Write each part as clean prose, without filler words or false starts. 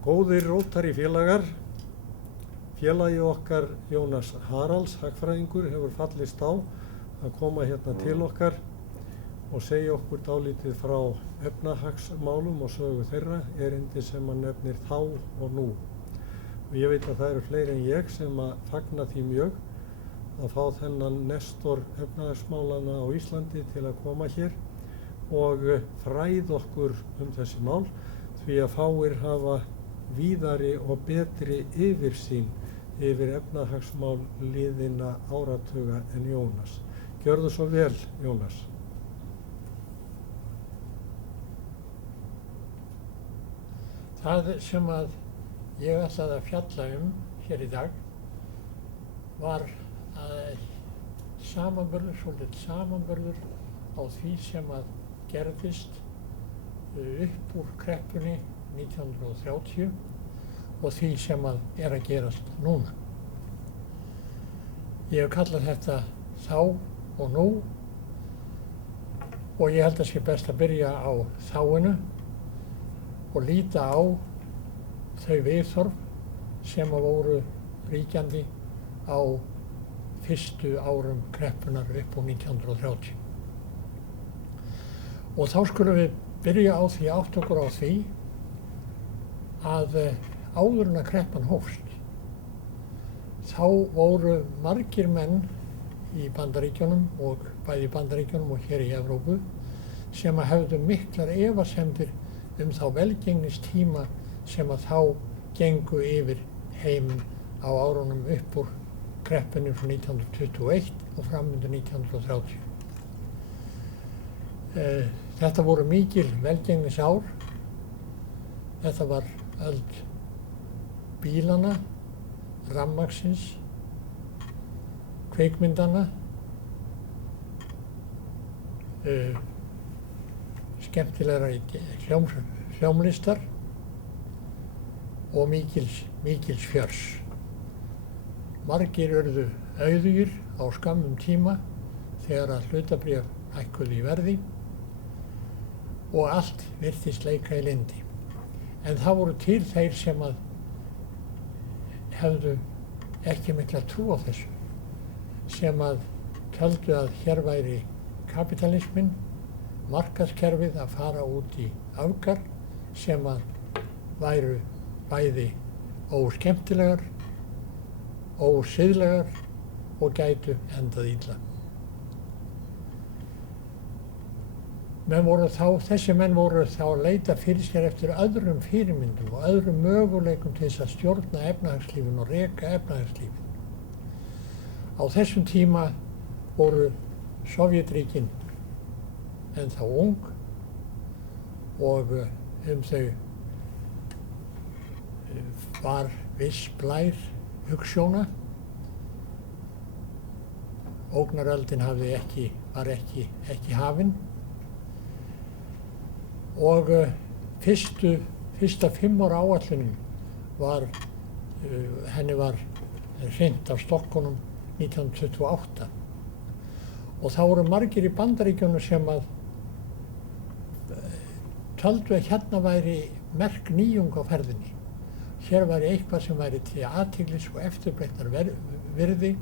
Góðir Rótary félagar, félagi okkar Jónas Haralds, hagfræðingur, hefur fallist á að koma hérna til okkar og segja okkur dálítið frá efnahagsmálum og sögu þeirra, erindi sem hann nefnir þá og nú. Og ég veit að það eru fleiri en ég sem að fagna því mjög að fá þennan nestor efnahagsmálana á Íslandi til að koma hér og fræða okkur þessi mál, því að fáir hafa víðari og betri yfirsýn yfir efnahagsmál liðinna áratuga en Jónas. Gjörðu svo vel, Jónas. Það sem að ég ætlaði að fjalla hér í dag var svolítið samanburður á því sem að gerðist upp úr kreppunni 1930 og því sem að gerast núna. Ég hef kallað þetta þá og nú og ég held að sé best að byrja á þáinu og líta á þau viðhorf sem voru ríkjandi á fyrstu árum kreppunar upp úr 1930. Og þá skulum við byrja á því að átta okkur á því að áður en að kreppan hófst, þá voru margir menn í Bandaríkjunum og bæði í Bandaríkjunum og hér í Evrópu sem að hefðu miklar efasemdir þá velgengnistíma sem að þá gengu yfir heiminn á árunum upp úr kreppunni frá 1921 og fram undir 1930. Þetta voru mikil velgengnisár. Þetta var öld bílana, rafmagnsins, kvikmyndana, skemmtilegra hljómlistar og mikils fjörs. Margir urðu auðugir á skammum tíma þegar að hlutabréf hækkuðu í verði og allt virtist leika í lyndi. En það voru til þeir sem að hefðu ekki mikla trú á þessu, sem að töldu að hér væri kapítalisminn, markaðskerfið að fara út í öfgar sem að væru bæði óskemmtilegar, ósiðlegar og gætu endað illa. Þessi menn voru þá að leita fyrir sér eftir öðrum fyrirmyndum og öðrum möguleikum til þess að stjórna efnahagslífinu og reka efnahagslífinu. Á þessum tíma voru Sovétríkin ennþá ung og þau var viss blær hugsjóna. Ógnaröldin var ekki hafin. Og fyrsta 5 ára áætlunin henni var hrint af stokkunum 1928. Og þá voru margir í Bandaríkjunum sem að töldu að hérna væri merk nýjung á ferðinni. Hér væri eitthvað sem væri til athyglis og eftirbreytnar virði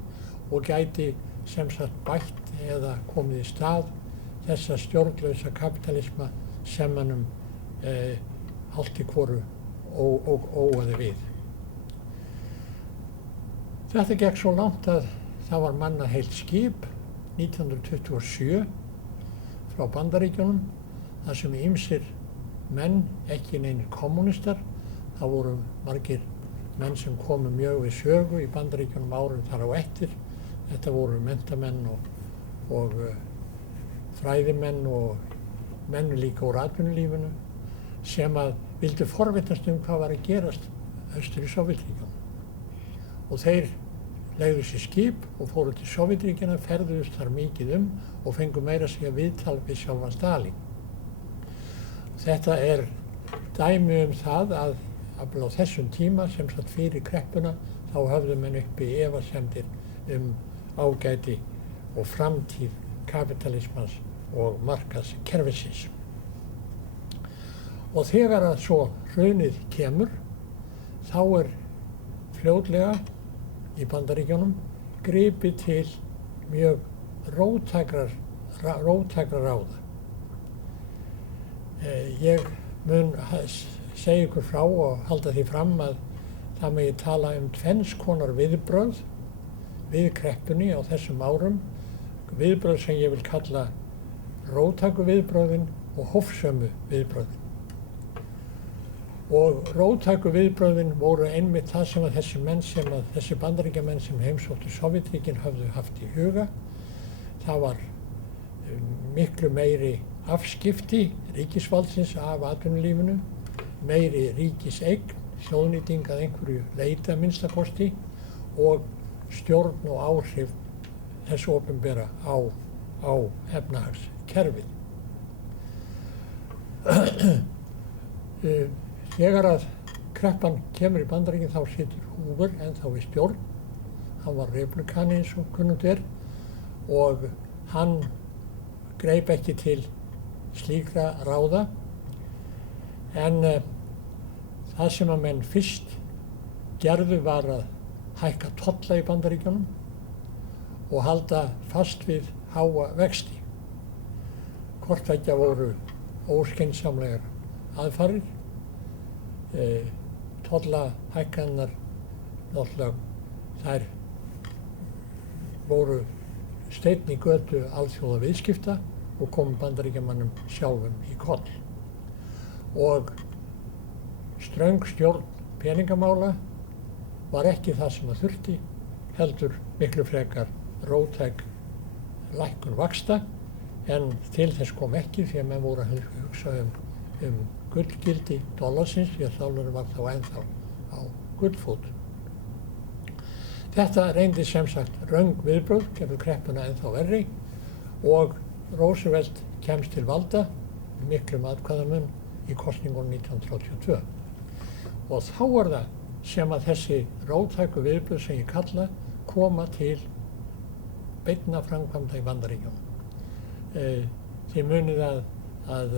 og gæti sem sagt bætt eða komið í stað þessa stjórnlausa kapítalisma sem mannum allt í hvoru óaði við. Þetta gekk svo langt að það var mannað heilt skip 1927 frá Bandaríkjunum, þar sem ýmsir menn, ekki neinir kommunistar, það voru margir menn sem komu mjög við sögu í Bandaríkjunum árum þar á eftir. Þetta voru menntamenn og fræðimenn og menn líka úr atvinnulífinu sem að vildu forvitnast hvað var að gerast austur í Sovétríkjunum. Og þeir leigðu sér skip og fóru til Sovétríkjanna, ferðuðust þar mikið og fengu meira að segja viðtal við sjálfan Stalín. Þetta dæmi það að á þessum tíma sem satt fyrir kreppuna þá höfðu menn uppi efasemdir ágæti og framtíð kapítalismans og markaðskerfisins. Og þegar að svo hrunið kemur þá er fljótlega í Bandaríkjunum gripið til mjög róttækra ráða. Ég mun segja ykkur frá og halda því fram að það megi tala tvenns konar viðbrögð við kreppunni á þessum árum, viðbrögð sem ég vil kalla róttæku viðbrögðin og hófsömu viðbrögðin. Og róttæku viðbrögðin voru einmitt það sem að þessi Bandaríkjamenn sem heimsóttu Sovétríkin höfðu haft í huga. Það var miklu meiri afskipti ríkisvaldsins af atvinnulífinu, meiri ríkiseign, þjóðnýting að einhverju leyti að minnsta kosti og stjórn og áhrif þess opinbera á efnahagskerfið. Þegar að kreppan kemur í Bandaríkin þá situr Hoover ennþá í stjórn. Hann var republikani eins og kunnugt er og hann greip ekki til slíkra ráða en það sem að menn fyrst gerðu var að hækka tolla í Bandaríkjunum og halda fast við háa vexti. Hvort tveggja voru óskynsamlegar aðfarir. Tollahækkanirnar náttúrulega þær voru steinn í götu alþjóða viðskipta og komu Bandaríkjamönnum sjálfum í koll. Og ströng stjórn peningamála var ekki það sem að þurfti, heldur miklu frekar róttæk lækkun vaxta, en til þess kom ekki því að menn voru að hugsa um gullgildi dollarsins, því að dollarinn var þá ennþá á gullfótum. Þetta reyndi sem sagt röng viðbrögð, gerði kreppuna ennþá verri og Roosevelt kemst til valda með miklum atkvæðamun í kosningunum 1932. Og þá er það sem að þessi róttæku viðbrögð sem ég kalla koma til beinna framkvæmda í Bandaríkjunum. Þið munið að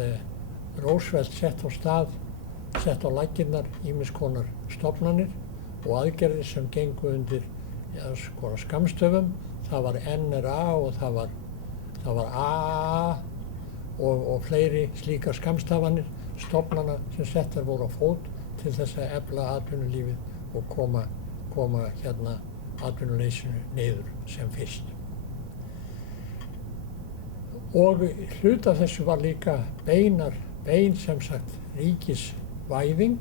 Roosevelt sett á laggirnar ýmiss konar stofnanir og aðgerðir sem gengu undir skammstöfum. Það var NRA og það var AA og fleiri slíkar skammstafanir stofnana sem settar voru á fót til þess að efla atvinnulífið og koma atvinnuleysinu niður sem fyrst. Og hlut af þessu var líka bein sem sagt ríkisvæðing,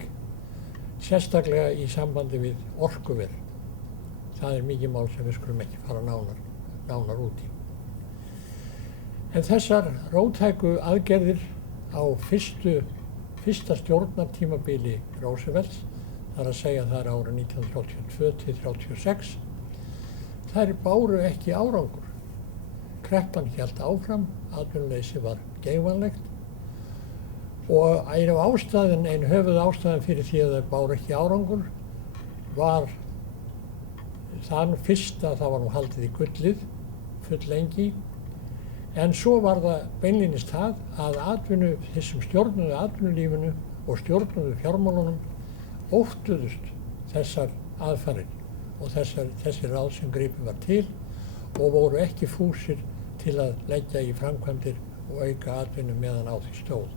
sérstaklega í sambandi við orkuver. Það er mikið mál sem við skulum ekki fara nánar út í. En þessar róttæku aðgerðir á fyrsta stjórnartímabili Roosevelts, það er að segja það er árið 1932 til 1936, þær báru ekki árangur. Kreppan hélt áfram, atvinnuleysi var geigvænlegt og ein höfuðástæðan fyrir því að það báru ekki árangur var þann fyrst að það var nú haldið í gullið full lengi, en svo var það beinlínis það að þessum stjórnuðu atvinnulífinu og stjórnuðu fjármálunum óttuðust þessar aðfarir og þessi ráð sem gripið var til og voru ekki fúsir til að leggja í framkvæmdir og auka atvinnu meðan á því stóð.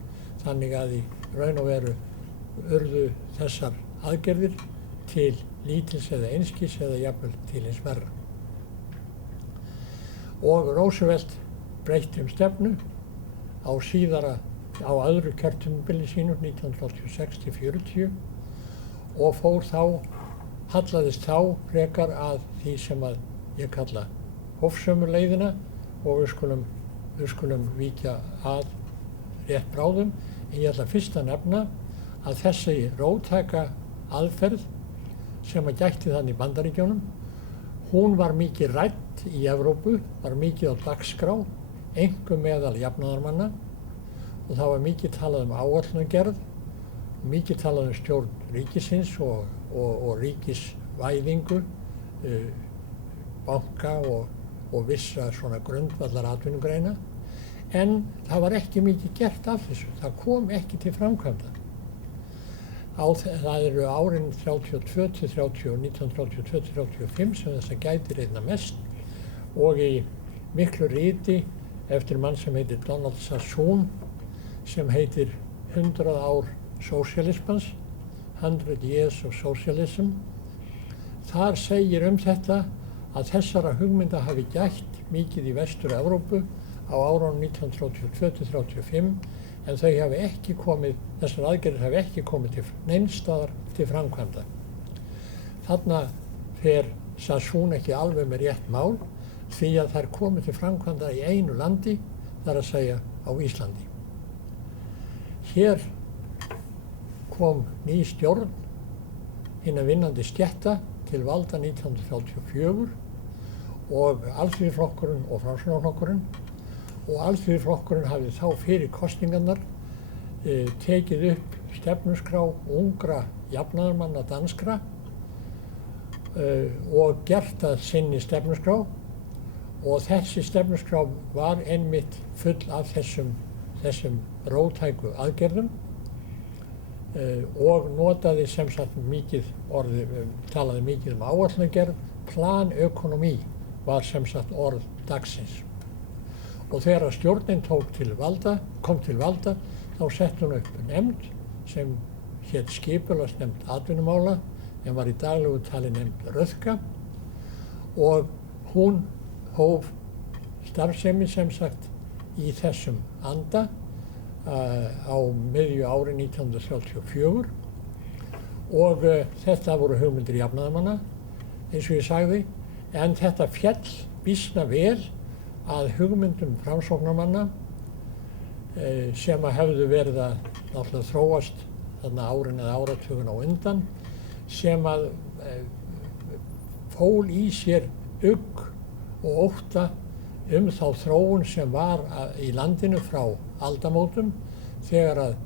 Þannig að í raun og veru urðu þessar aðgerðir til lítils eða einskis eða jafnvel til hins verra. Og Roosevelt breytti stefnu á öðru kjörtímabili sínu 1936 til 40 og hallaðist þá frekar að því sem að ég kalla hófsömu leiðina og við skulum víkja að rétt bráðum. En ég ætla fyrst að nefna að þessi róttæka aðferð sem að gætti þannig í Bandaríkjunum, hún var mikið rædd í Evrópu, var mikið á dagskrá, einkum meðal jafnaðarmanna og það var mikið talað um áætlunargerð, mikið talað um stjórn ríkisins og ríkisvæðingu, banka og vissa svona grundvallar atvinnugreina, en það var ekki mikið gert af þessu, það kom ekki til framkvæmda. Það eru árin 1932-35 sem þess að gætir einna mest og í miklu riti eftir mann sem heitir Donald Sassoon sem heitir 100 ár sósíalismans, 100 Years of Socialism. Þar segir þetta að þessara hugmynda hafi gætt mikið í Vestur-Evrópu á árunum 1932-35 en þau hafi ekki komið, þessar aðgerðir hafi ekki komið til neinstaðar til framkvæmda. Þarna fer Sassoon ekki alveg með rétt mál því að þær komið til framkvæmda í einu landi, þar að segja á Íslandi. Hér kom ný stjórn hinna vinnandi stétta til valda 1934 og Alþýðuflokkurinn og Framsóknarflokkurinn og Alþýðuflokkurinn hafði þá fyrir kosningarnar tekið upp stefnuskrá ungra jafnaðarmanna danskra og gert að sinni stefnuskrá og þessi stefnuskrá var einmitt full af þessum róttæku aðgerðum og notaði sem sagt mikið talaði mikið áætlunargerð, planökonomí var sem sagt orð dagsins. Og þegar stjórnin kom til valda, þá sett hún upp nefnd sem hét skipulagsnefnd atvinnumála, en var í daglegu tali nefnd Röðka og hún hóf starfsemi sem sagt í þessum anda á miðju ári 1934 og þetta voru hugmyndir jafnaðarmanna, eins og ég sagði, en þetta féll býsna vel að hugmyndum framsóknarmanna sem að hefðu verið að náttúrulega þróast þarna árin eða áratugun á undan, sem að fól í sér ugg og ótta þá þróun sem var í landinu frá aldamótum þegar að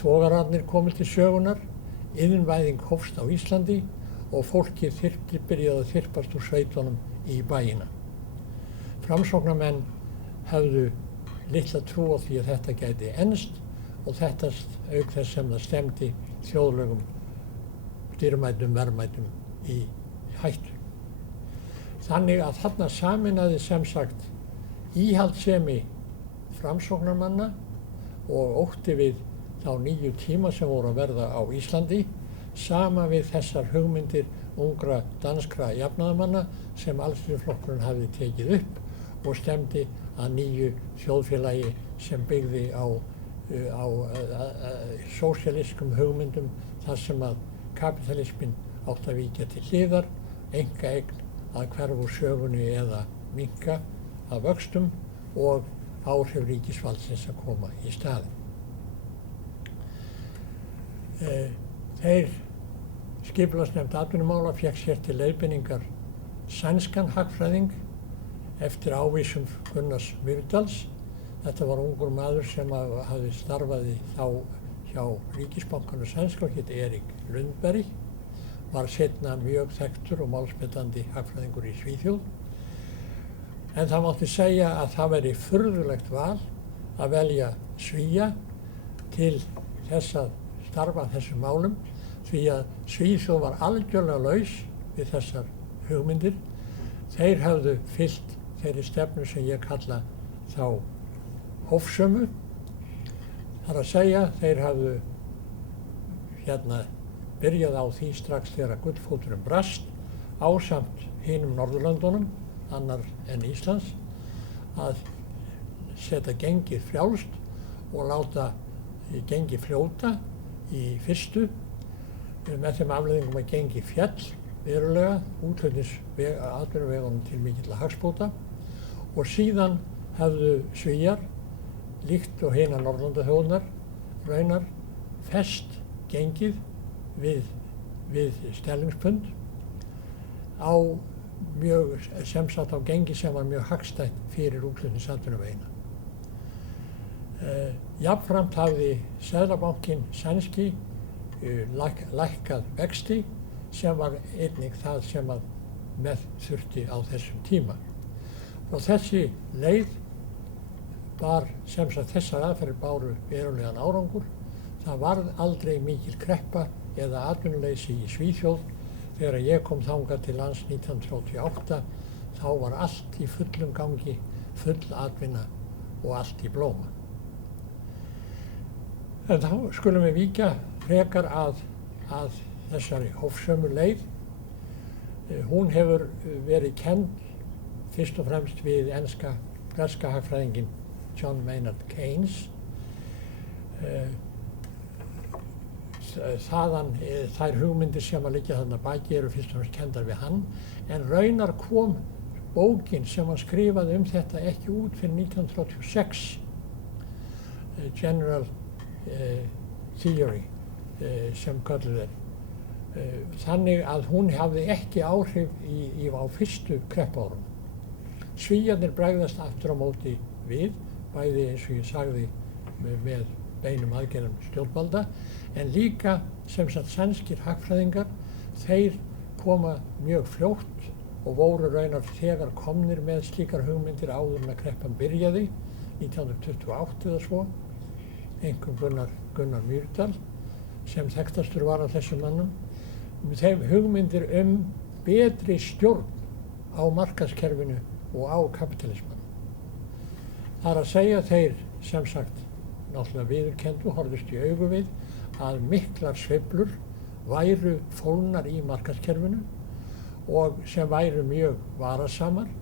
togararnir komið til sögunar, iðnvæðing hófst á Íslandi og fólkið byrjaði að þyrpast úr sveitunum í bæina. Framsóknarmenn hefðu litla trú á því að þetta gæti enst og þetta auk þess sem það stemdi þjóðlegum dýrmætum verðmætum í hættu. Þannig að þarna sameinaði sem sagt íhaldssemi framsóknarmanna og ótti við þá nýju tíma sem voru að verða á Íslandi sama við þessar hugmyndir ungra danskra jafnaðarmanna sem Alþýðuflokkurinn hafði tekið upp og stemdi að nýju þjóðfélagi sem byggði á sósíalískum hugmyndum þar sem að kapítalisminn átti að víkja til hliðar, einkaeign að hverfa úr sögunni eða minnka að vöxtum og áhrif ríkisvaldsins að koma í staðinn. Þeir skipulagsnefnd atvinnumála fékk sér til leiðbeiningar sænskan hagfræðing eftir ávísun Gunnars Myrdals. Þetta var ungur maður sem hafði starfað þá hjá ríkisbankanu sænska og hét Erik Lundberg, var seinna mjög þekktur og málsmetandi hagfræðingur í Svíþjóð. En það mátti segja að það væri furðulegt val að velja Svía til þess að starfa þessum málum því að Svíþjóð var algjörlega laus við þessar hugmyndir. Þeir hafðu fylgt þeirri stefnu sem ég kalla þá hófsömu. Það er að segja, þeir hafðu byrjað á því strax þegar gullfóturinn brast ásamt hinum Norðurlöndunum, annar en Íslands, að setja gengið frjálst og láta gengið fljóta í fyrstu með þeim afleiðingum að gengið féll verulega útflutningsatvinnuvegunum til mikilla hagsbóta og síðan hefðu Svíar líkt og hinar Norðurlandaþjóðirnar raunar fest gengið við stellingspund á mjög semsagt á gengi sem var mjög hagstætt fyrir útflutningsatvinnuvegina. Jafnframt hafði Seðlabankinn sænski lækkað vexti sem var einnig það sem að með þurfti á þessum tíma. Og þessi leið bar sem sagt þessar aðferðir báru verulegan árangur það varð aldrei mikil kreppa eða atvinnuleysi í Svíþjóð. Þegar ég kom þangað til lands 1938 þá var allt í fullum gangi, full atvinna og allt í blóma. En þá skulum við víkja frekar að þessari hófsömu leið. Hún hefur verið kennd fyrst og fremst við breska hagfræðinginn John Maynard Keynes. Þær hugmyndir sem að liggja þarna baki eru fyrst og fremst kenndar við hann, en raunar kom bókin sem hann skrifaði þetta ekki út fyrir 1936, General Theory, sem kölluð þannig að hún hafði ekki áhrif á fyrstu kreppuárunum. Svíarnir bregðast aftur á móti við, bæði eins og ég sagði með beinum aðgerðum stjórnvalda, en líka sem sagt sænskir hagfræðingar, þeir koma mjög fljótt og voru raunar þegar komnir með slíkar hugmyndir áður en að kreppan byrjaði, 1928 eða svo, einkum Gunnar Myrdal, sem þekktastur var af þessum mannum, þeim hugmyndir betri stjórn á markaðskerfinu og á kapitalismanum. Það að segja þeir sem sagt náttúrulega viðurkenndu, horfðust í augu við að miklar sveiflur væru fólgnar í markaðskerfinu og sem væru mjög varasamar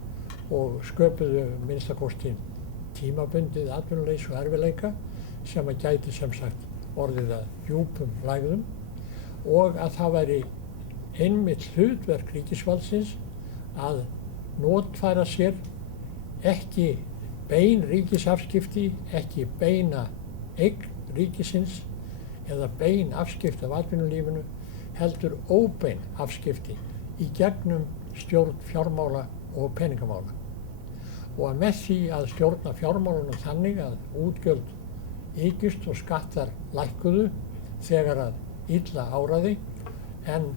og sköpuðu minnstakosti tímabundið atvinnuleysi og erfiðleika sem að gæti sem sagt orðið að djúpum lægðum og að það væri einmitt hlutverk ríkisvaldsins að notfæra sér ekki bein ríkisafskipti, ekki beina eign ríkisins eða bein afskipti af atvinnulífinu, heldur óbein afskipti í gegnum stjórn fjármála og peningamála. Og að með því að stjórna fjármálunum þannig að útgjöld ykjust og skattar lækkuðu þegar að illa áraði, en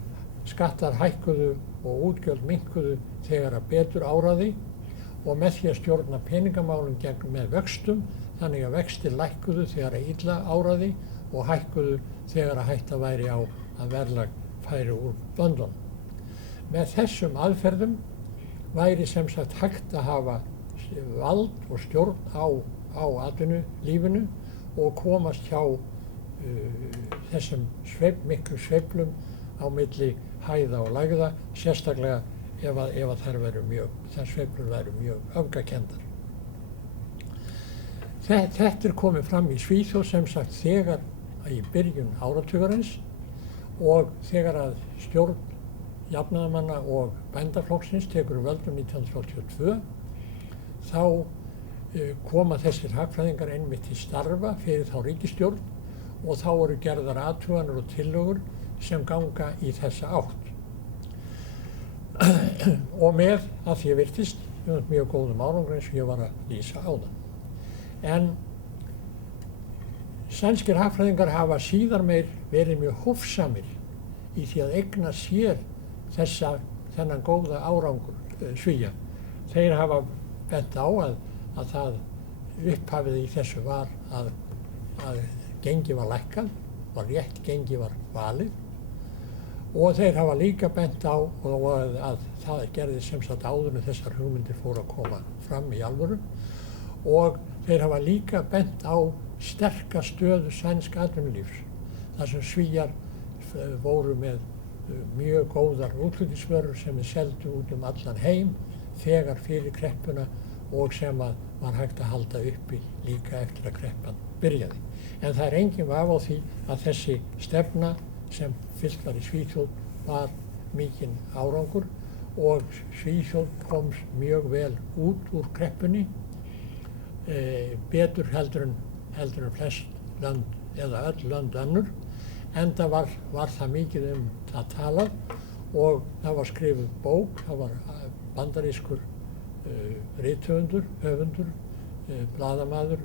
skattar hækkuðu og útgjöld minnkuðu þegar að betur áraði, og með því að stjórna peningamálum með vöxtum, þannig að vextir lækkuðu þegar að illa áraði og hækkuðu þegar að hætta væri á að verðlag færi úr böndunum. Með þessum aðferðum væri sem sagt hægt að hafa vald og stjórn á atvinnulífinu og komast hjá þessum miklu sveiflum á milli hæða og lægða, sérstaklega ef að þær sveiflur væru mjög öfgakenndar. Þetta komið fram í Svíþjóð sem sagt þegar í byrjun áratugarins, og þegar að stjórn jafnaðarmanna og bændaflokksins tekur völdum 1932, þá koma þessir hagfræðingar einmitt til starfa fyrir þá ríkisstjórn og þá eru gerðar athuganir og tillögur sem ganga í þessa átt. Og með að því virtist mjög góðum árangri eins og ég var að lýsa áðan. En sænskir hagfræðingar hafa síðar meir verið mjög hófsamir í því að eigna sér þennan góða árangur Svía. Þeir hafa bent á að það upphafið í þessu var að gengi var lækkað, var rétt gengi var valið, og þeir hafa líka bent á að það gerði sem sagt áður en þessar hugmyndir fóru að koma fram í alvöru, og þeir hafa líka bent á sterka stöðu sænsk atvinnulífs, þar sem Svíar voru með mjög góðar útflutningsvörur sem þeir seldu út allan heim þegar fyrir kreppuna og sem var hægt að halda uppi líka eftir að kreppan byrjaði. En það er engin vafi á því að þessi stefna sem fylgt var í Svíþjóð var mikinn árangur og Svíþjóð komst mjög vel út úr kreppunni, betur heldur en flest lönd eða öll lönd önnur, enda var það mikið það talað og það var skrifuð bók, það var bandarískur rithöfundur, blaðamaður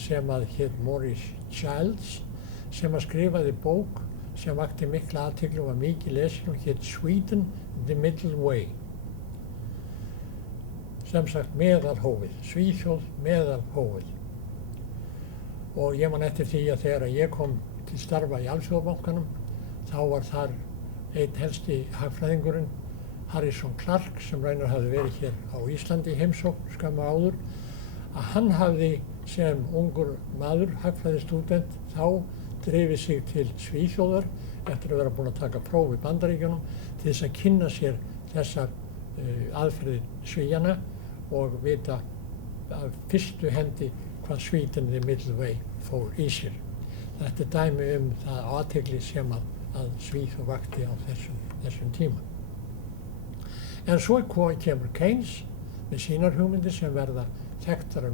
sem að hét Maurice Childs, sem að skrifaði bók sem vakti mikla athygli og var mikið lesin og hét Sweden the Middle Way. Sem sagt meðalhófið, Svíþjóð meðalhófið. og ég man eftir því að þegar ég kom til starfa í Alþjóðabankanum þá var þar einn helsti hagfræðingurinn Harrison Clark sem raunar hafði verið hér á Íslandi í heimsókn skamma áður, að hann hafði sem ungur maður, hagfræðistúdent, þá drifið sig til Svíþjóðar eftir að vera búinn að taka próf í Bandaríkjunum til þess að kynna sér þessar aðferðir Svíjana og vita af fyrstu hendi hvað Sweden the Middle Way fór í sér. Þetta er dæmi það athygli sem að Svíþjóð vakti á þessum tíma. En svo kemur Keynes með sínar hugmyndir sem verða þekktari,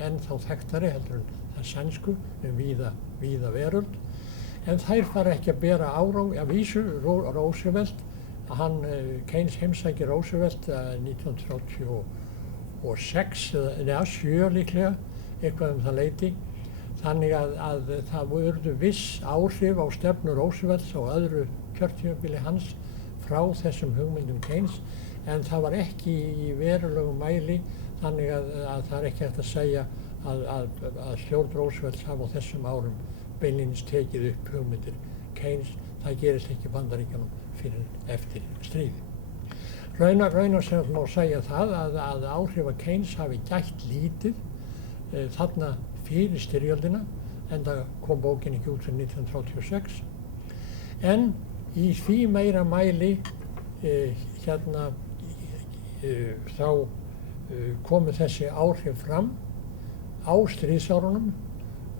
ennþá þekktari heldur en það sænsku víða veröld. En þær fara ekki að bera árangur, að vísu Roosevelt, Keynes heimsækir Roosevelt 1936 eða 7 líklega, eitthvað það leyti. Þannig að það urðu viss áhrif á stefnu Roosevelts og öðru kjörtímabili hans frá þessum hugmyndum Keynes, en það var ekki í verulegum mæli, þannig að það er ekki hægt að segja að stjórn Roosevelts hafa á þessum árum beinlínis tekið upp hugmyndir Keynes. Það gerist ekki í Bandaríkjunum fyrir eftir stríði. Raunar sem má segja það að áhrifa Keynes hafi gætt lítið þarna fyrir styrjöldina, en það kom bókin ekki út fyrir 1936. En í því meira mæli þá komu þessi áhrif fram á stríðsárunum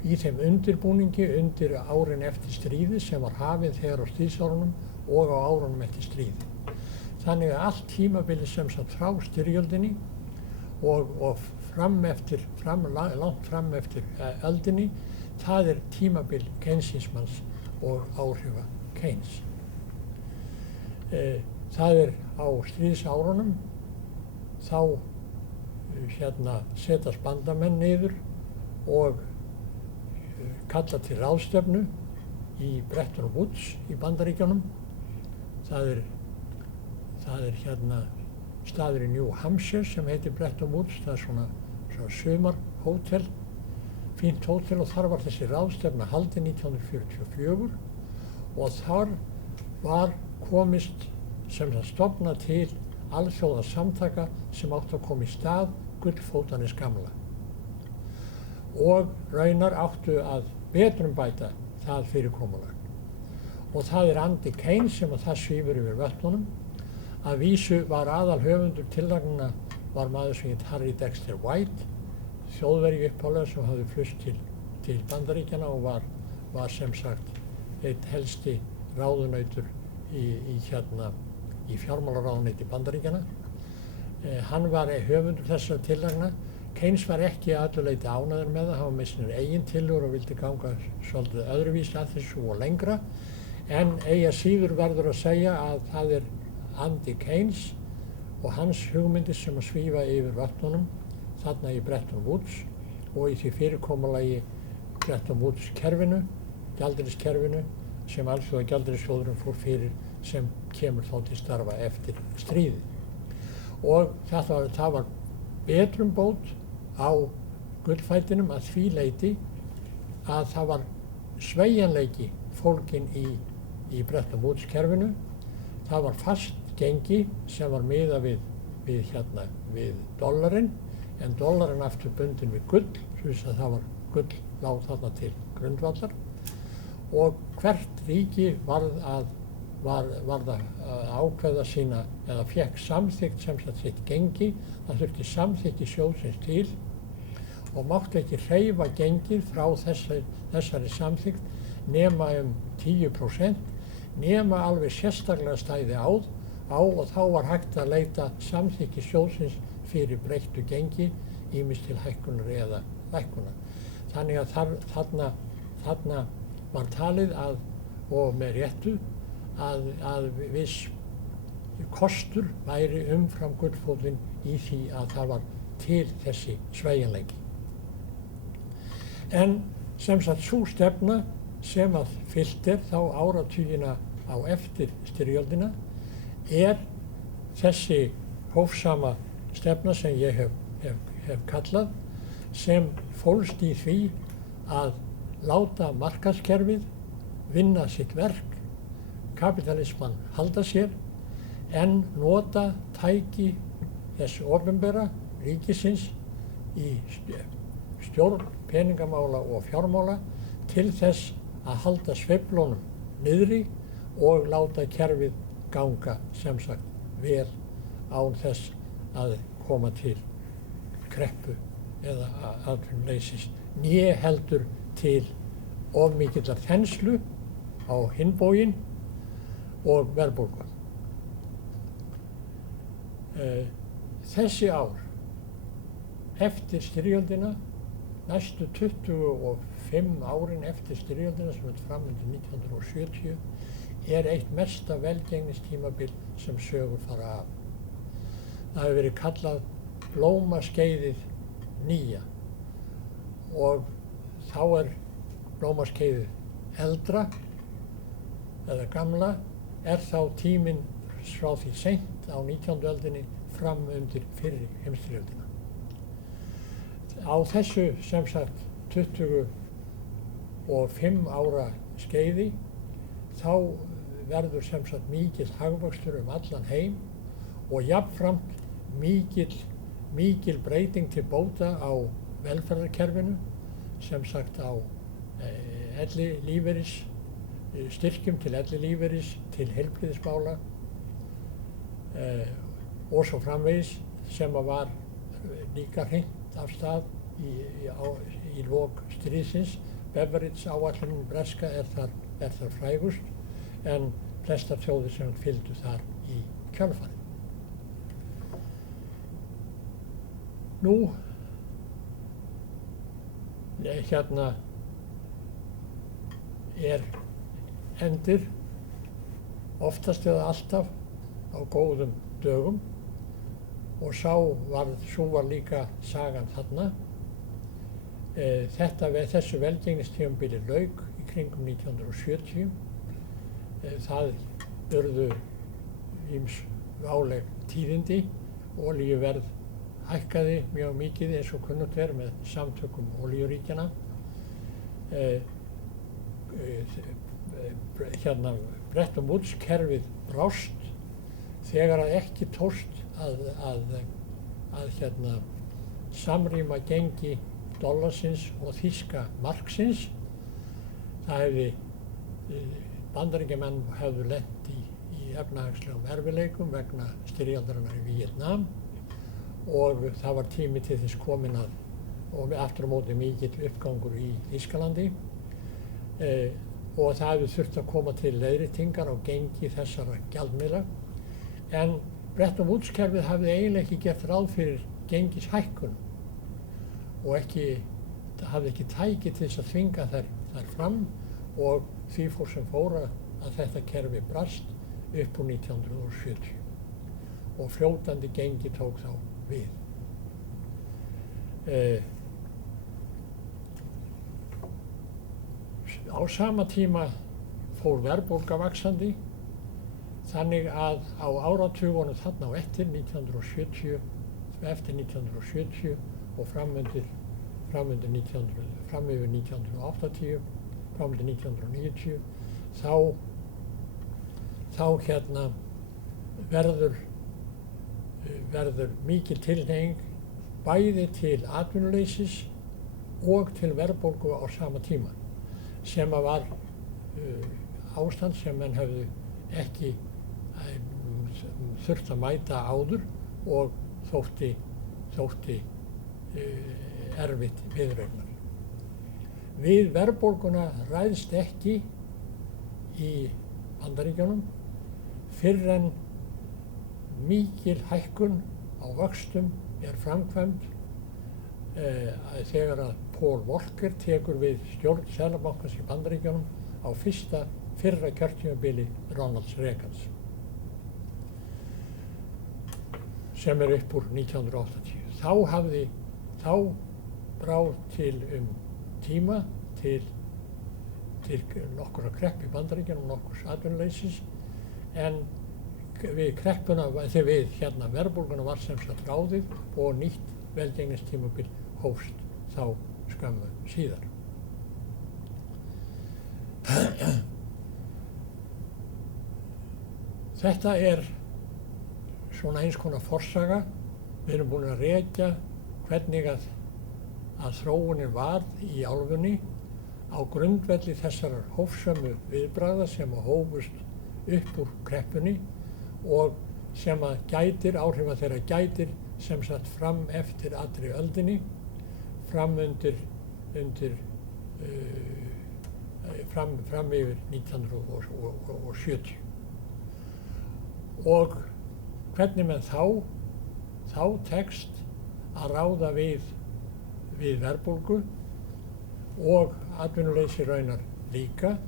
í þeim undirbúningi undir árin eftir stríði sem var hafið þegar á stríðsárunum og á árunum eftir stríði. Þannig að allt tímabilið sem sagt frá styrjöldinni og langt fram eftir öldinni, það er tímabil Keynesismans og áhrifa Keynes. Það er á stríðsárunum, þá setjast bandamenn niður og kalla til ráðstefnu í Bretton Woods í Bandaríkjunum. Það er staður í New Hampshire sem heitir Bretton Woods. Það er svona sumarhótel, fínt hótel, og þar var þessi ráðstefna haldin 1944 og þar var komist sem það stofna til alþjóðasamtaka sem átti að koma í stað gullfótanis gamla. Og raunar áttu að betrumbæta það fyrirkomulag. Og það er andi Keynes sem að það svífur yfir vötnunum. Að vísu var aðalhöfundur tillagnanna var maður sem heit Harry Dexter White, Þjóðverji uppálega sem hafði flust til Bandaríkjanna og var sem sagt einn helsti ráðunautur í fjármálaráðuneyti Bandaríkjanna. Hann var höfundur þessara tillagna. Keynes var ekki að öllu leyti ánægður með það, hann var með sínar eigin tillögur og vildi ganga svolítið öðruvísi að þessu og lengra. En eigi að síður verður að segja að það er andi Keynes og hans hugmyndir sem að svífa yfir vatnunum þarna í Bretton Woods og í því fyrirkomulagi Bretton Woods kerfinu, gjaldeyriskerfinu, sem Alþjóðagjaldeyrissjóðurinn fór fyrir, sem kemur þá til starfa eftir stríðið. Og það var betrumbót á gullfætinum að því leyti að það var sveigjanleiki fólginn í Bretton Woods kerfinu. Það var fast gengi sem var miðað við dollarinn, en dollarinn aftur bundinn við gull, þess að það var gull lág þarna til grundvallar, og hvert ríki varð að ákveða sína, eða fékk samþykkt sem sagt sitt gengi. Það þurfti samþykki sjóðsins til og mátti ekki hreyfa gengið frá þessari samþykkt nema 10%, nema alveg sérstaklega stæði á og þá var hægt að leita samþykki sjóðsins fyrir breyttu gengi, ýmist til hækkunar eða lækkunar. Þannig að þarna var talið og með réttu að viss kostur væri umfram gullfótinn í því að það var til þessi sveigjanleiki. En sem sagt sú stefna sem að fylgt þá áratugina á eftir styrjöldina þessi hófsama stefna sem ég hef kallað, sem fólst í því að láta markaðskerfið vinna sitt verk, kapitalisman halda sér, en nota tæki þess opinbera ríkisins í stjórn peningamála og fjármála til þess að halda sveiflunum niðri og láta kerfið ganga sem sagt vel án þess að koma til kreppu eða atvinnuleysis, né heldur til of mikillar þenslu á hinn bóginn og verðbólgu. Þessi ár eftir styrjöldina, næstu 25 árin eftir styrjöldina sem er fram undir 1970, er eitt mesta velgengnistímabil sem sögur fara af. Það hefur verið kallað blómaskeiðið nýja og þá er blómaskeiðið eldra eða gamla, er þá tíminn frá því seint á 19. öldinni fram undir fyrri heimsstyrjöldina. Á þessu sem sagt 25 ára skeiði þá verður sem sagt mikill hagvöxtur allan heim og jafnframt mikil breyting til bóta á velferðarkerfinu, sem sagt á ellilífeyris, styrkjum til ellilífeyris, til heilbrigðismála og svo framvegis, sem var líka hreint af stað í lok stríðsins. Beveridge áætlunin breska er þar frægust, en flestar þjóðir sem fylgdu þar í kjölfarið. Nú, hérna er endir oftast eða alltaf á góðum dögum og sú var líka sagan þarna. Þessu velgengnistímabili lauk í kringum 1970. Það urðu ýmis váleg tíðindi. Olíuverð hækkaði mjög mikið eins og kunnugt er með samtökum olíuríkjanna. Bretton Woods kerfið brást þegar að ekki tókst að samrýma gengi dollarsins og þýska marksins. Bandaríkjamenn hefðu lent í efnahagslegum erfiðleikum vegna styrjaldarinnar í Víetnam og það var tími til þess kominn og aftur á móti mikill uppgangur í Þýskalandi og það hefði þurft að koma til leiðréttingar á gengi þessara gjaldmiðla, en Bretton Woods kerfið hafði eiginlega ekki gert ráð fyrir gengishækkun og hafði ekki tæki til þess að þvinga þær fram, og því fór sem fór að þetta kerfi brast upp úr 1970 og fljótandi gengi tók þá við. Á sama tíma fór verðbólga vaxandi, þannig að á áratugunum þarna á eftir 1970 og fram yfir 1980, fram til 1990, þá verður mikil tilhneiging bæði til atvinnuleysis og til verðbólgu á sama tíma, sem var ástand sem menn hefðu ekki þurft að mæta áður og þótti erfitt viðureignar. Við verðbólguna ræðst ekki í Bandaríkjunum fyrr en mikil hækkun á vöxtum er framkvæmd þegar að Paul Volcker tekur við stjórn Seðlabankans í Bandaríkjunum á fyrra kjörtímabili Ronalds Reagans, sem er upp úr 1980. Þá brá til tíma til nokkurra krepp í Bandaríkjunum, nokkurs atvinnuleysis, en við verðbólguna var sem sagt ráðið og nýtt velgengnistímabil hófst þá skömmu síðar. Þetta er svona eins konar forsaga. Við erum búin að rekja hvernig að þróunin var í álfunni á grundvelli þessarar hófsömu viðbragða sem hófust upp úr kreppunni og sem að gætir, áhrifa þeirra gætir sem satt fram eftir allri öldinni, fram yfir 1970. Og hvernig menn þá tekst að ráða við verðbólgu og atvinnuleysi raunar líka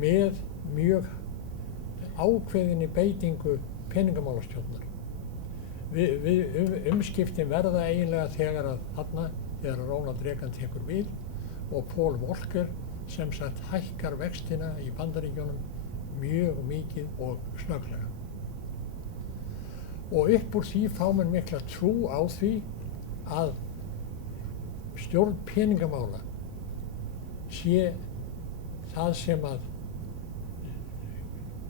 með mjög ákveðinni beitingu peningamálastjórnar. Umskiptin verða eiginlega þegar Ronald Reagan tekur við og Paul Volcker sem sagt hækkar vextina í Bandaríkjunum mjög mikið og snögglega. Og upp úr því fá menn mikla trú á því að stjórn peningamála sé það sem að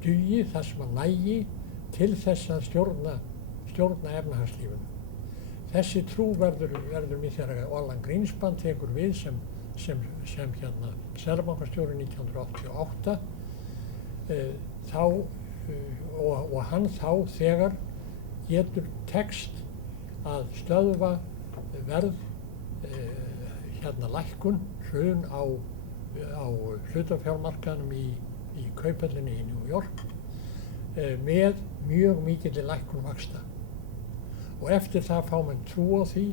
dugi, það sem að nægi til þess að stjórna efnahagslífinu. Þessi trú verður mér þegar Alan Greenspan tekur við sem seðlabankastjóri 1988 og hann þá þegar getur tekst að stöðva lækkun, hrun á hlutafjármarkaðnum í Kauphöllinni í New York með mjög mikilli lækkun vaxta. Og eftir það fá menn trú á því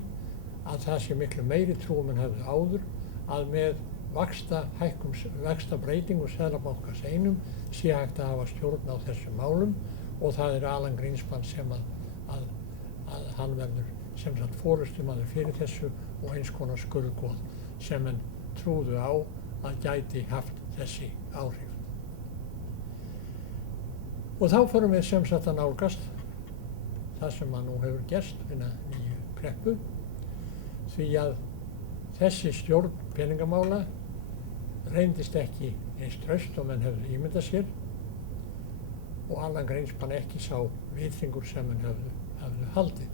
að það sé miklu meiri trú en hefði áður að með vaxtabreytingu Seðlabankans einum sé hægt að hafa stjórn á þessum málum og það er Alan Greenspan sem að hann verður sem sagt forystumaður fyrir þessu og eins konar skurðgoð sem menn trúðu á að gæti haft þessi áhrif. Og þá förum við sem sagt að nálgast það sem að nú hefur gerst við nýju kreppu, því að þessi stjórn peningamála reyndist ekki eins traust og menn hefðu ímyndað sér og Alan Greenspan ekki sá viðþingur sem menn hefðu haldið.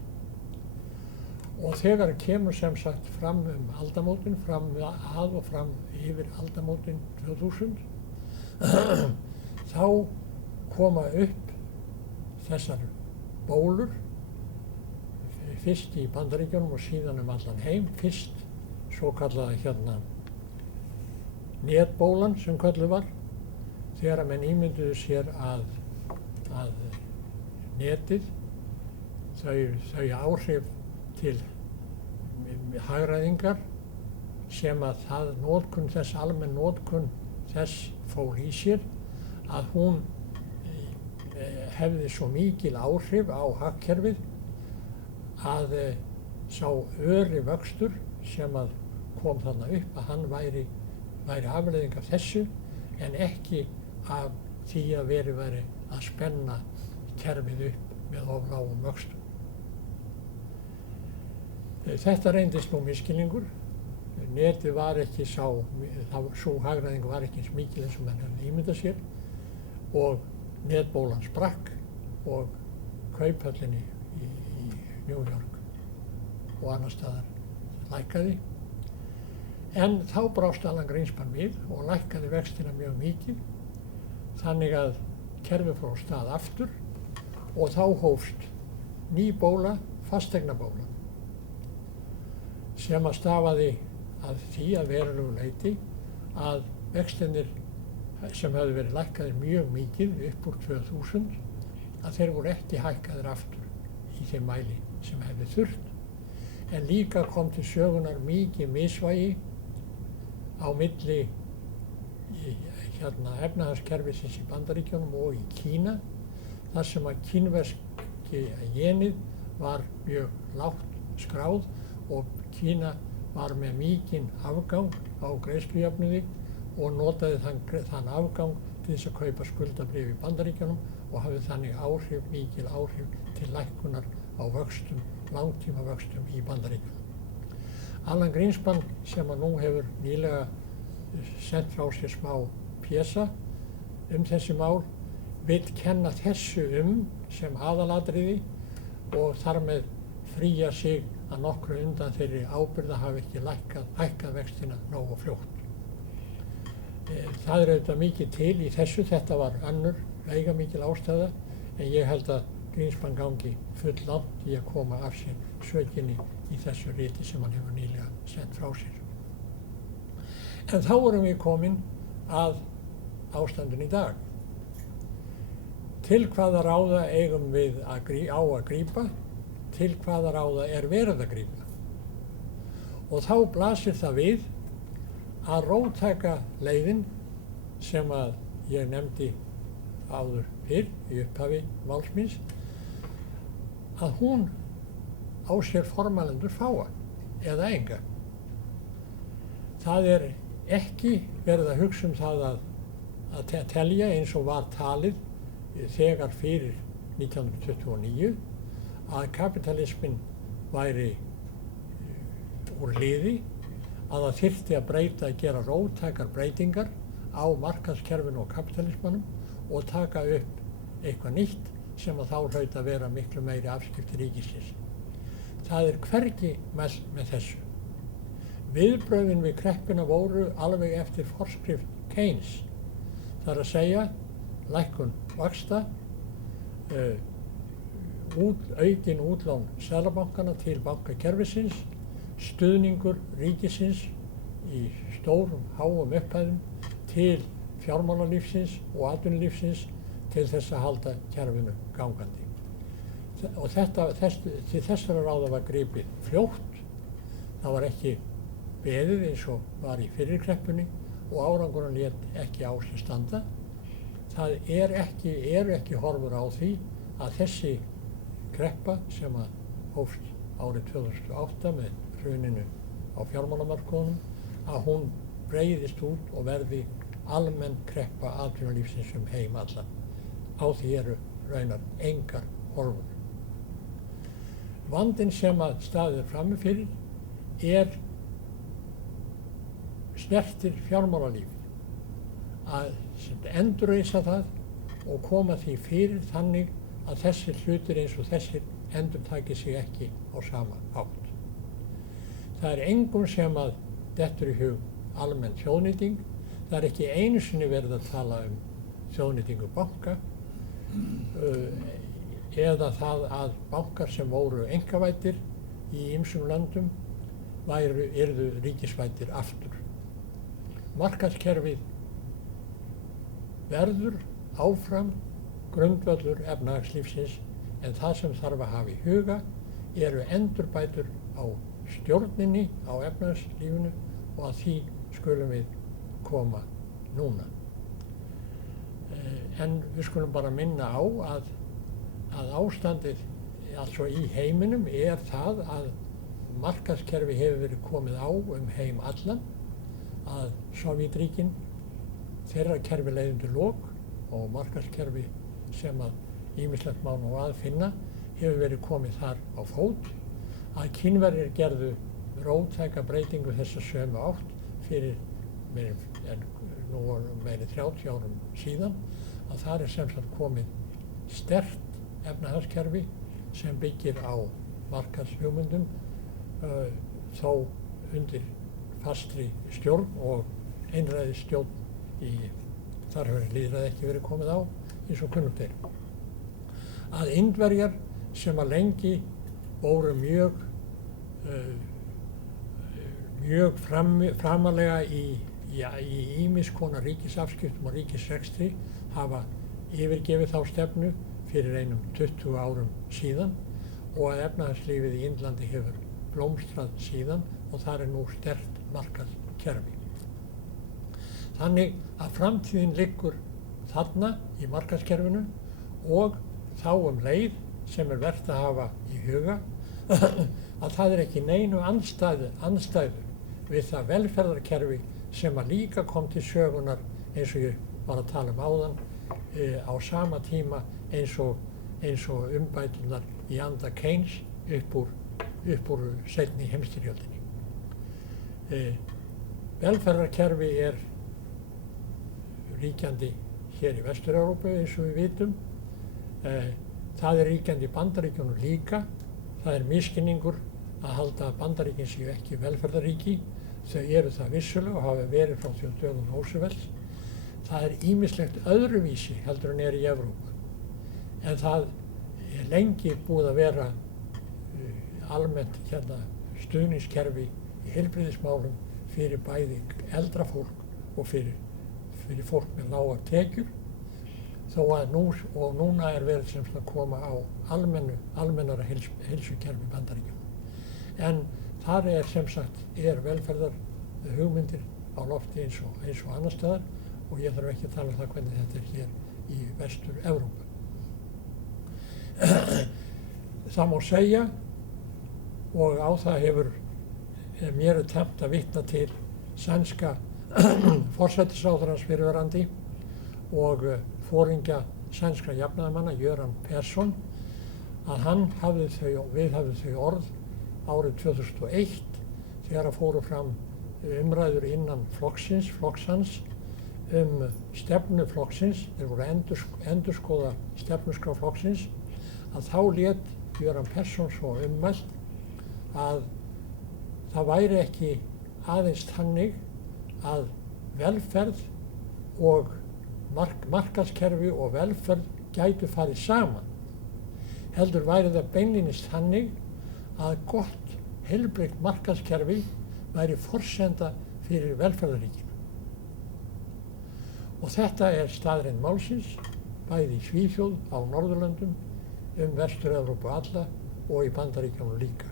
Og þegar kemur sem sagt fram aldamótin, fram yfir aldamótin 2000, þá koma upp þessar bólur, fyrst í Bandaríkjunum og síðan allan heim, fyrst svo kallaða netbólan sem kölluð var, þegar menn ímynduðu sér að netið, þau áhrif til hagræðingar sem að almenn notkun þess fól í sér að hún hefði svo mikil áhrif á hagkerfið að sá öri vöxtur sem að kom þarna upp að hann væri afleiðing af þessu en ekki af því að væri að spenna kerfið upp með of lágum vöxtum. Þetta reyndist nú misskilningur. Netið var ekki sú hagræðing var ekki eins mikil eins og menn hefði ímyndað sér og netbólan sprakk og Kauphöllinni í New York og annar staðar lækkaði. En þá brást Alan Greenspan við og lækkaði vextina mjög mikið þannig að kerfið fór á stað aftur og þá hófst ný bóla, fasteignabóla, sem að stafaði að því að verulegu leyti að vextirnir sem hefðu verið lækkaðir mjög mikið upp úr 2000 að þeir voru ekki hækkaðir aftur í þeim mæli sem hefði þurft en líka kom til sögunar mikið misvægi á milli efnahagskerfisins í Bandaríkjunum og í Kína þar sem að kínverski jenið var mjög lágt skráð og Kína var með mikinn afgang á greiðslujöfnuði og notaði þann afgang til þess að kaupa skuldabréf í Bandaríkjunum og hafði þannig mikil áhrif til lækkunar á vöxtum, langtímavöxtum í Bandaríkjunum. Alan Greenspan sem að nú hefur nýlega sent frá sér smá pésa þessi mál, vill kenna þessu sem aðalatriði og þar með fría sig að nokkru undan þeirri ábyrgð að hafa ekki hækkað vextina nógu fljótt. Það er auðvitað mikið til í þessu, þetta var önnur veigamikil ástæða, en ég held að Greenspan gangi full langt í að koma af sér sökinni í þessu riti sem hann hefur nýlega sendt frá sér. En þá erum við komin að ástandinu í dag. Til hvaða ráða eigum við á að grípa, til hvaða ráða er verið að grípa. Og þá blasir það við að róttæka leiðin sem að ég nefndi áður fyrr í upphafi máls míns, að hún á sér formalendur fáa eða enga. Það er ekki verið að hugsa það að telja eins og var talið þegar fyrir 1929 að kapitalismin væri úr liði, að það þyrfti að breyta, að gera róttækar breytingar á markaðskerfinu og kapitalismanum og taka upp eitthvað nýtt sem að þá hlaut að vera miklu meiri afskipti ríkisins. Það er hvergi mælt með þessu. Viðbrögðin við kreppuna voru alveg eftir forskrift Keynes. Það er að segja lækkun vaxta, aukin útlán seðlabankana til bankakerfisins, stuðningur ríkisins í stórum, háum upphæðum til fjármálalífsins og atvinnulífsins til þess að halda kerfinu gangandi. Og til þessara ráða var gripið fljótt. Það var ekki beðið eins og var í fyrri kreppunni og árangurinn lét ekki á sig standa. Það eru ekki horfur á því að þessi kreppa sem að hófst árið 2008 með hruninu á fjármálamarkaðnum, að hún breiðist út og verði almenn kreppa atvinnulífsins heim allan. Á því eru raunar engar horfur. Vandinn sem að staðið er frammi fyrir snertir fjármálalífið, að endurreisa það og koma því fyrir þannig að þessir hlutir eins og þessir endurtaki sig ekki á sama hátt. Það er engum sem að dettur í hug almenn þjóðnýting. Það er ekki einu sinni verið að tala þjóðnýtingu banka eða það að bankar sem voru einkavæddir í ýmsum löndum yrðu ríkisvæddir aftur. Markaðskerfið verður áfram grundvöllur efnahagslífsins, en það sem þarf að hafa í huga eru endurbætur á stjórninni á efnahagslífinu og að því skulum við koma núna. En við skulum bara minna á að ástandið altså í heiminum er það að markaðskerfi hefur verið komið á heim allan, að Sovétríkin, þeirra kerfi leið undir lok og markaðskerfi sem að ýmislegt má nú að finna hefur verið komið þar á fót, að Kínverjar gerðu róttæka breytingu þessa sömu átt fyrir meiri 30 árum síðan, að þar er sem sagt komið sterkt efnahagskerfi sem byggir á markaðshugmyndum, þó undir fastri stjórn og einræðisstjórn þar hefur lýðræði ekki verið komið á eins og kunnugt er. Að Indverjar sem að lengi voru mjög framalega í ýmis konar ríkisafskiptum og ríkisrekstri hafa yfirgefið þá stefnu fyrir einum 20 árum síðan og að efnahagslífið í Indlandi hefur blómstrað síðan og þar er nú sterkt markaðskerfi. Þannig að framtíðin liggur þarna í markaðskerfinu og þá leið sem er vert að hafa í huga að það er ekki neinu andstæðu við það velferðarkerfi sem að líka kom til sögunar eins og ég var að tala áðan á sama tíma eins og umbæturnar í anda Keynes upp úr seinni heimsstyrjöldinni. Velferðarkerfi ríkjandi hér í Vestur-Evrópu eins og við vitum. Það er ríkjandi í Bandaríkjunum líka. Það er misskilningur að halda að Bandaríkin séu ekki velferðaríki. Þau eru það vissulega og hafa verið frá því á dögum Roosevelts. Það er ýmislegt öðruvísi heldur en er í Evrópu. En það er lengi búið að vera almennt stuðningskerfi í heilbrigðismálum fyrir bæði eldra fólk og fyrir fólk með lágar tekjur. Þó að núna er verið sem að koma á almennara heilsukerfi Bandaríkjunum. En þar er sem sagt velferðar hugmyndir á lofti eins og annars staðar og ég þarf ekki að tala um það hvernig þetta er hér í Vestur-Evrópu. Það má segja og á það mér er tamt að vitna til sænska forsætisráðherrans fyrrverandi og foringja sænskra jafnaðarmanna Göran Persson að við hafði þau orð árið 2001 þegar að fóru fram umræður innan flokks hans stefnu flokksins, þeir voru að endurskoða stefnuskrá flokksins, að þá lét Göran Persson svo ummælt að það væri ekki aðeins þannig að velferð og markaðskerfi og velferð gætu farið saman. Heldur væri það beinlínis þannig að gott, heilbrigt markaðskerfi væri forsenda fyrir velferðaríkinu. Og þetta er staðreynd málsins, bæði í Svíþjóð, á Norðurlöndum, Vestur-Evrópu alla og í Bandaríkjunum líka.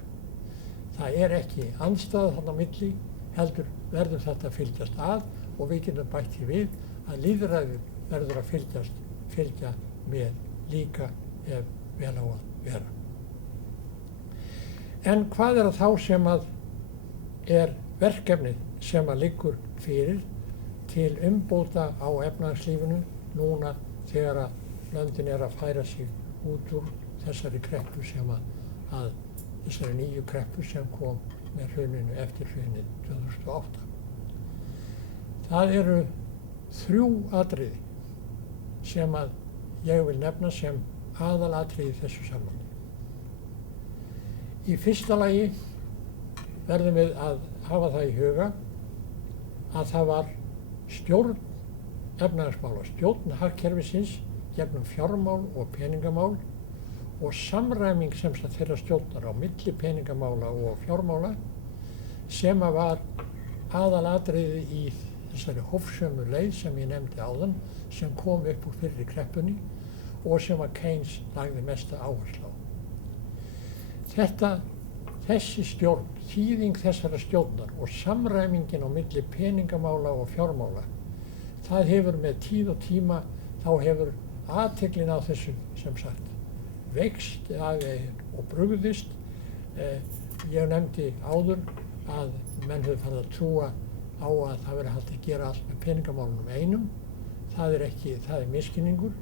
Það er ekki andstæða þarna á milli, heldur verður þetta að fylgjast að og við getum bætt því við að lýðræðið verður að fylgja með líka ef vel á að vera. En hvað er það þá sem að er verkefnið sem að liggur fyrir til umbóta á efnahagslífinu núna þegar að löndin er að færa sig út úr þessari kreppu þessari nýju kreppu sem kom með hruninu eftir hrunið 2008. Það eru 3 atriði sem að ég vil nefna sem aðalatriði í þessu sambandi. Í fyrsta lagi verðum við að hafa það í huga að það var stjórn efnahagsmála, stjórn hagkerfisins gegnum fjármál og peningamál og samræming sem þeirra stjórnar á milli peningamála og fjármála sem að var aðalatriði í þessari hófsömu leið sem ég nefndi áðan sem kom upp úr fyrri kreppunni og sem að Keynes lagði mesta áherslu á. Þessi stjórn, þýðing þessara stjórnar og samræmingin á milli peningamála og fjármála, það hefur með tíð og tíma, þá hefur athyglin á þessu sem sagt veikst og brugðist. Ég nefndi áður að menn hefur farið að trúa á að það verið hægt að gera allt með peningamálunum einum. Það er misskilningur.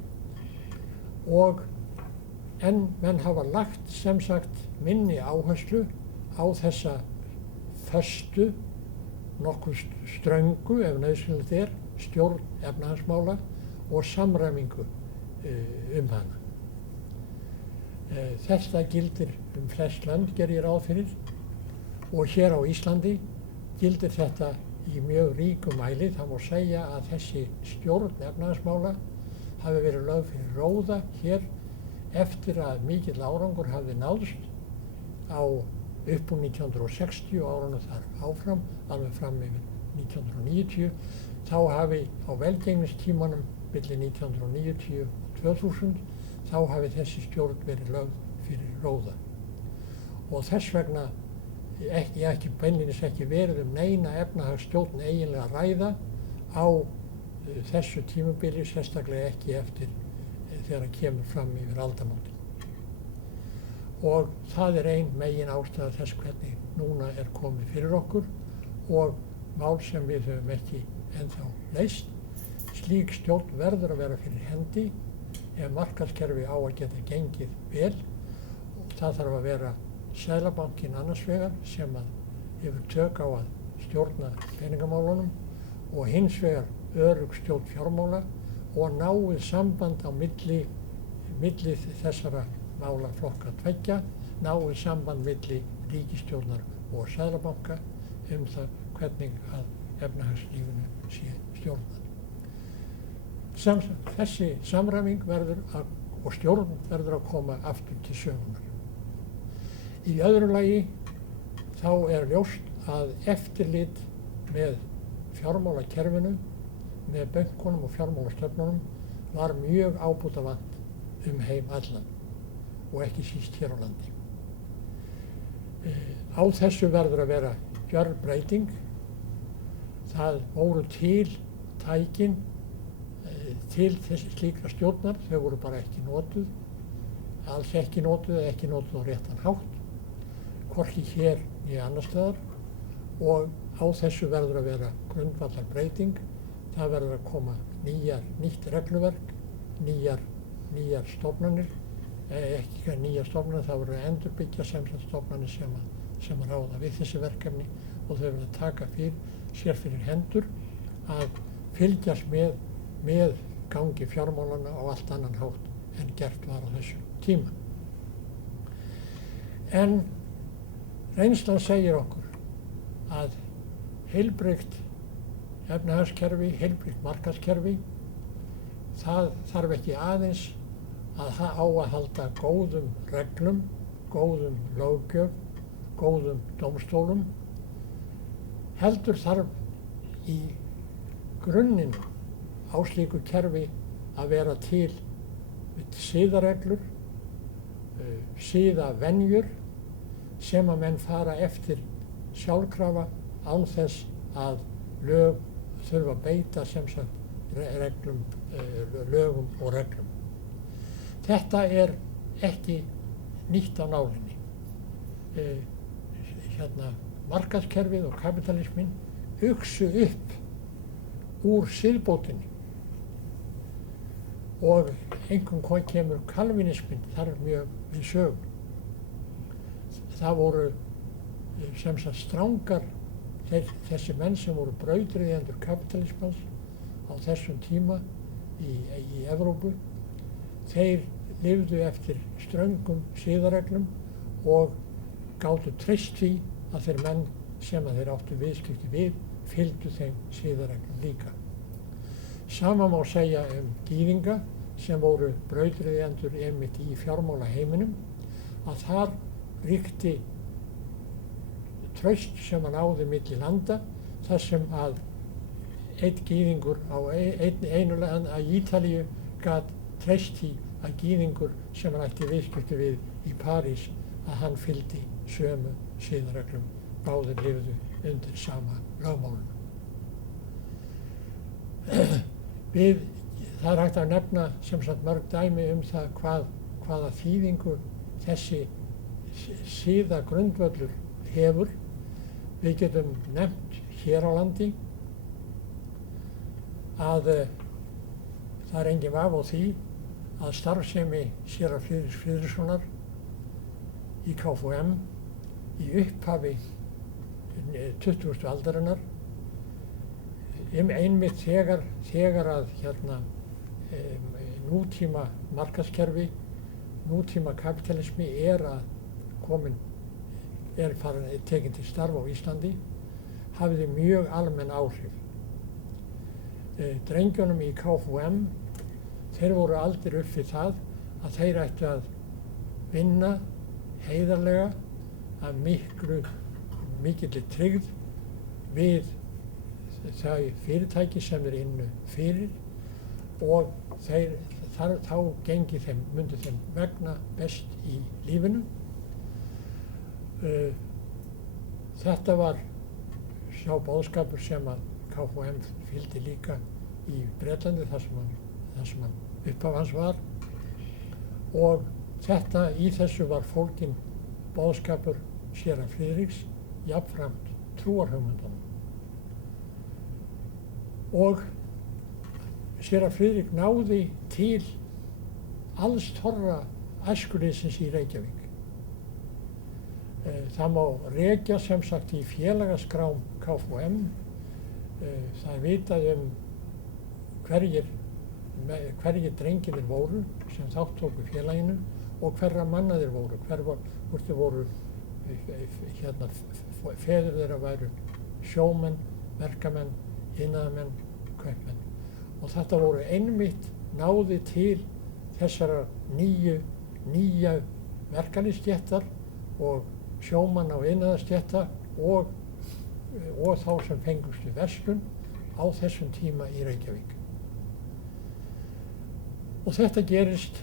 En menn hafa lagt sem sagt minni áherslu á þessa föstu, nokkuð ströngu ef nauðsynlegt er, stjórn efnahagsmála og samræmingu hana. Þetta gildir flest lönd, ger ég ráð fyrir, og hér á Íslandi gildir þetta í mjög ríkum mæli. Það má segja að þessi stjórn efnahagsmála hafi verið lögð fyrir róða hér eftir að mikill árangur hafði náðst upp úr 1960 og árunum þar áfram, alveg fram yfir 1990. Þá hafi á velgengnistímanum milli 1990 og 2000 þá hafi þessi stjórn verið lögð fyrir róða. Og þess vegna ekki beinlínis ekki verið neina efnahagsstjórn eiginlega að ræða á þessu tímabili, sérstaklega ekki eftir þegar það kemur fram yfir aldamótin. Og það er ein megin ástæða þess hvernig núna er komið fyrir okkur og mál sem við höfum ekki ennþá leyst. Slík stjórn verður að vera fyrir hendi ef markaðskerfi á að geta gengið vel. Og það þarf að vera Seðlabankinn annars vegar sem að hefur tök á að stjórna peningamálunum og hins vegar örugg stjórn fjármála og náið samband á milli þessara málaflokka tveggja, náið samband milli ríkisstjórnar og Seðlabanka það hvernig að efnahagslífinu sé stjórnað. Þessi samræming og stjórn verður að koma aftur til sögunar. Í öðru lagi þá ljóst að eftirlit með fjármálakerfinu, með bönkunum og fjármálastofnunum var mjög ábótavant heim allan og ekki síst hér á landi. Á þessu verður að vera gjörbreyting. Það voru til tækin til slíkra stjórnar, þau voru bara ekki notuð, alls ekki notuð eða ekki notuð á réttan hátt, hvorki hér né annars staðar, og á þessu verður að vera grundvallarbreyting. Það verður að koma nýtt regluverk, nýjar stofnanir, ekki nýjar stofnanir, það verður að endurbyggja stofnanir sem ráða við þessi verkefni og þau verður að taka sér fyrir hendur að fylgjast með gangi fjármálana á allt annan hátt en gert var á þessum tíma. En reynslan segir okkur að heilbrigt efnahagskerfi, heilbrigt markaðskerfi, það þarf ekki aðeins að halda góðum reglum, góðum löggjöf, góðum dómstólum, heldur þarf í grunninn á slíku kerfi að vera til siðareglur, siðavenjur sem að menn fara eftir sjálfkrafa án þess að lög þurfa að beita lögum og reglum. Þetta ekki nýtt á nálinni. Markaðskerfið og kapitalismin uxu upp úr siðbótinni og einkum kemur kalvínisminn þar mjög við sögum. Það voru strangar þessi menn sem voru brautryðjendur kapitalismans á þessum tíma í Evrópu. Þeir lifðu eftir ströngum siðareglum og gátu treyst því að þeir menn sem að þeir áttu viðskipti við fylgdu þeim siðareglum líka. Sama má segja gyðinga sem voru brautryðjendur einmitt í fjármálaheiminum, að þar ríkti traust sem að náði milli landa, þar sem að einn gyðingur á einu landi að Ítalíu gat treyst því að gyðingur sem hann ætti viðskipti við í París að hann fylgdi sömu siðareglum, báðir lifðu undir sama lögmálum. Það hægt að nefna mörg dæmi það hvaða þýðingu þessi siðagrundvöllur hefur. Við getum nefnt hér á landi að það engin vafi á því að starfsemi séra Friðriks Friðrikssonar í KFUM í upphafi 20. aldarinnar einmitt þegar að nútíma markaðskerfi, nútíma kapitalismi tekin til starfa á Íslandi, hafiði mjög almenn áhrif. Drengjunum í KFUM, þeir voru aldrei upp við það að þeir ættu að vinna heiðarlega af mikilli tryggð við þau fyrirtæki sem þeir innu fyrir og þá myndi þeim vegna best í lífinu. Þetta var sá boðskapur sem að KFUM fylgdi líka í Bretlandi þar sem hann upphaf hans var, og í þessu var fólginn boðskapur séra Friðriks jafnframt trúarhugmyndunum. Og séra Friðrik náði til alls þorra æskulýðsins í Reykjavík. Það má rekja sem sagt í félagaskrám KFUM. Það er vitað hverjir drengirnir voru sem þátt tóku í félaginu og hverra manna þeir voru, hvort þeir voru feður þeirra væru sjómenn, verkamenn, iðnaðarmenn, kaupmenn. Og þetta voru einmitt náði til þessara nýja verkalýðsstéttar og sjómanna og iðnaðarstétta og þá sem fengust í verslun á þessum tíma í Reykjavík. Og þetta gerist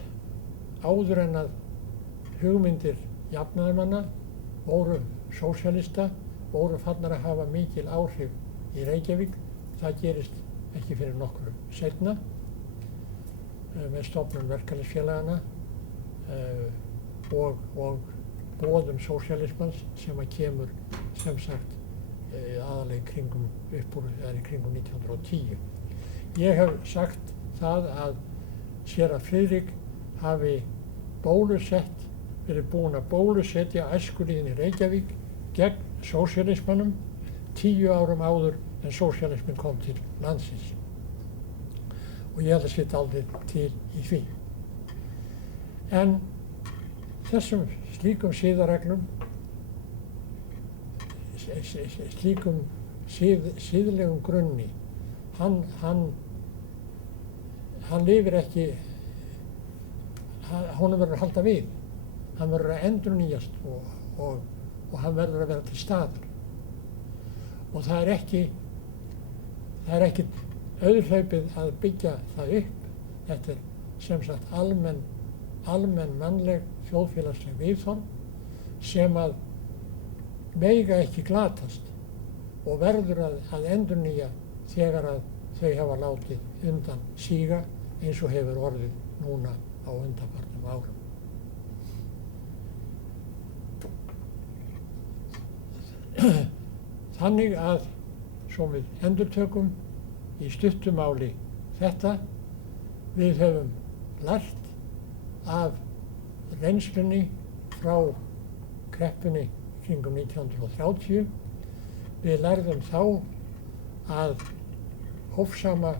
áður en að hugmyndir jafnaðarmanna voru sósíalista, voru farnar að hafa mikil áhrif í Reykjavík. Það gerist ekki fyrir nokkru seinna með stofnun verkalýðsfélagana og boðum sósíalismans sem að kemur sem sagt aðalega í kringum 1910. Ég hef sagt það að séra Friðrik hafi verið búinn að bólusetja æskulýðin í Reykjavík gegn sósíalismanum 10 árum áður en sósíalismin kom til landsins. Og ég held að sitt aldrei til í því. En þessum slíkum siðareglum, slíkum siðlegum grunni, hann lifir ekki, honum verður að halda við. Hann verður að endurnýjast og hann verður að vera til staðar. Og það er ekki auðhlaupið að byggja það upp. Þetta er sem sagt almenn mannleg þjóðfélagsleg viðhorf sem að mega ekki glatast og verður að endurnýja þegar að þau hafa látið undan síga eins og hefur orðið núna á undanfarnum árum. Þannig að, svo við endurtökum í stuttu máli þetta, við höfum lært af reynslunni frá kreppunni kringum 1930. Við lærðum þá að hófsama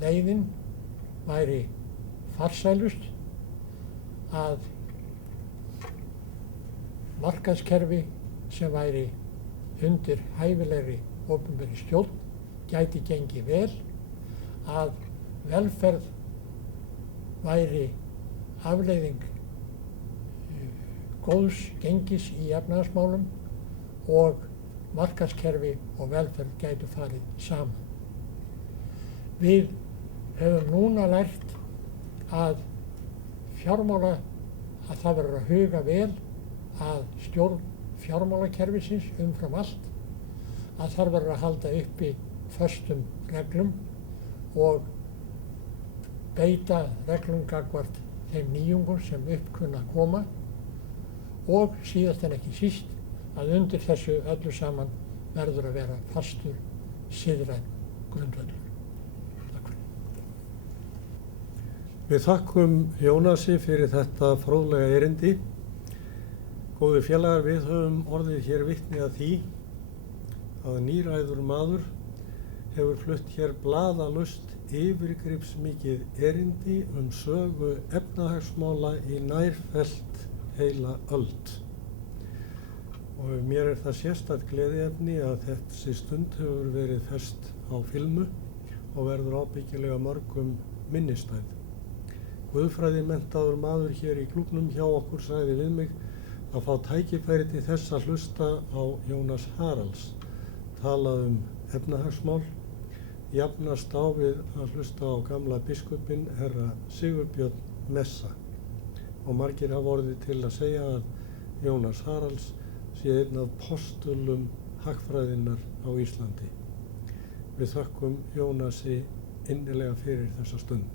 leiðin væri farsælust, að markaðskerfi sem væri undir hæfilegri opinberri stjórn gæti gengið vel, að velferð væri afleiðing góðs gengis í efnahagsmálum og markaðskerfi og velferð gætu farið saman. Við höfum núna lært að það verður að huga vel að stjórn fjármálakerfisins umfram allt, að þar verður að halda uppi föstum reglum og beita reglum gagnvart þeim nýjungum sem upp kunna að koma og síðast en ekki síst að undir þessu öllu saman verður að vera fastur siðrænn grundvöllur. Takk fyrir. Við þakkum Jónasi fyrir þetta fróðlega erindi. Góðir félagar, við höfum orðið hér vitni að því að níræður maður hefur flutt hér blaðalaust yfirgripsmikið erindi sögu efnahagsmála í nærfellt heila öld. Og mér er það sérstakt gleðiefni að þessi stund hefur verið fest á filmu og verður ábyggilega mörgum minnistæð. Guðfræði menntaður maður hér í klúbbnum hjá okkur sagði við mig að fá tækifæri til þess að hlusta á Jónas Haralds talað efnahagsmál, jafnast á við að hlusta á gamla biskupinn herra Sigurbjörn Messa. Og margir hafa orðið til að segja að Jónas Haralds sé einn af postulum hagfræðinnar á Íslandi. Við þökkum Jónasi innilega fyrir þessa stund.